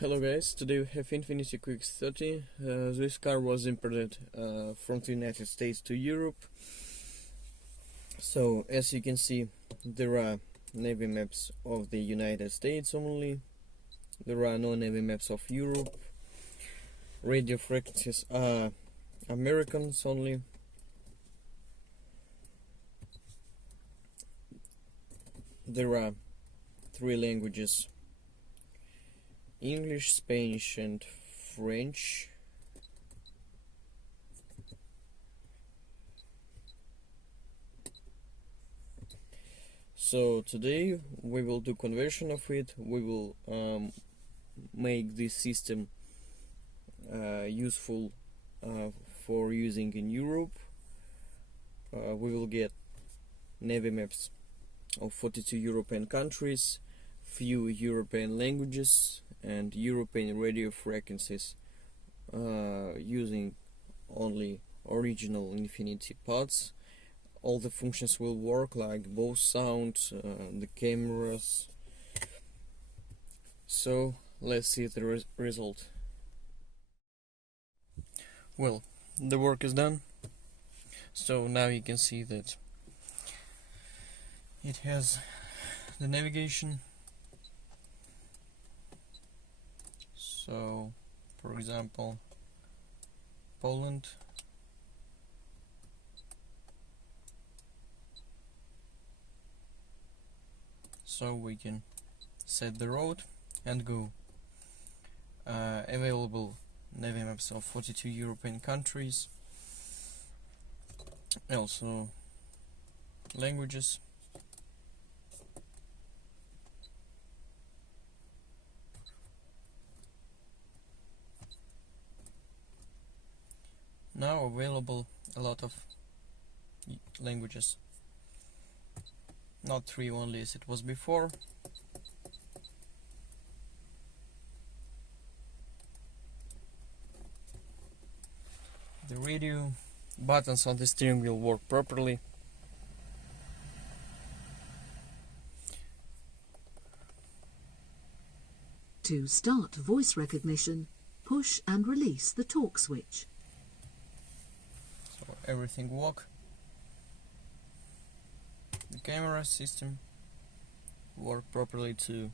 Hello guys, today we have Infiniti QX30. This car was imported from the United States to Europe. So as you can see, there are navi maps of the United States only. There are no navi maps of Europe. Radio frequencies are Americans only. There are 3 languages: English, Spanish and French. So today we will do conversion of it. We will make this system useful for using in Europe. We will get navi maps of 42 European countries, few European languages and European radio frequencies, using only original Infiniti parts. All the functions will work, like both sound, the cameras. So let's see the result. Well, the work is done. So now you can see that it has the navigation. So, for example, Poland. So we can set the road and go. Available navi maps of 42 European countries. Also languages. Now available a lot of languages, not 3 only as it was before. The radio buttons on the steering wheel work properly. To start voice recognition, push and release the talk switch. So everything works. The camera system works properly too.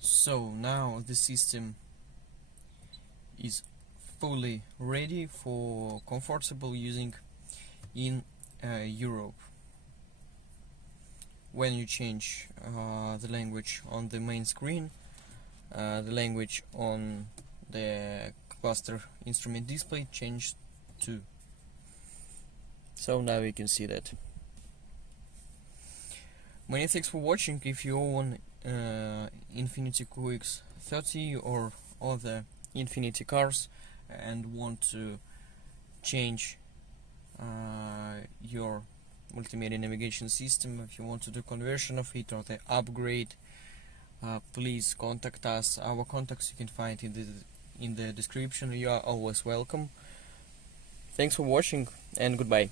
So now the system is fully ready for comfortable using in Europe. When you change the language on the main screen, the language on the cluster instrument display changed too. So now you can see that. Many thanks for watching. If you own Infiniti QX30 or other Infiniti cars and want to change your multimedia navigation system, if you want to do conversion of it or the upgrade, please contact us. Our contacts you can find in the description. You are always welcome. Thanks for watching and goodbye.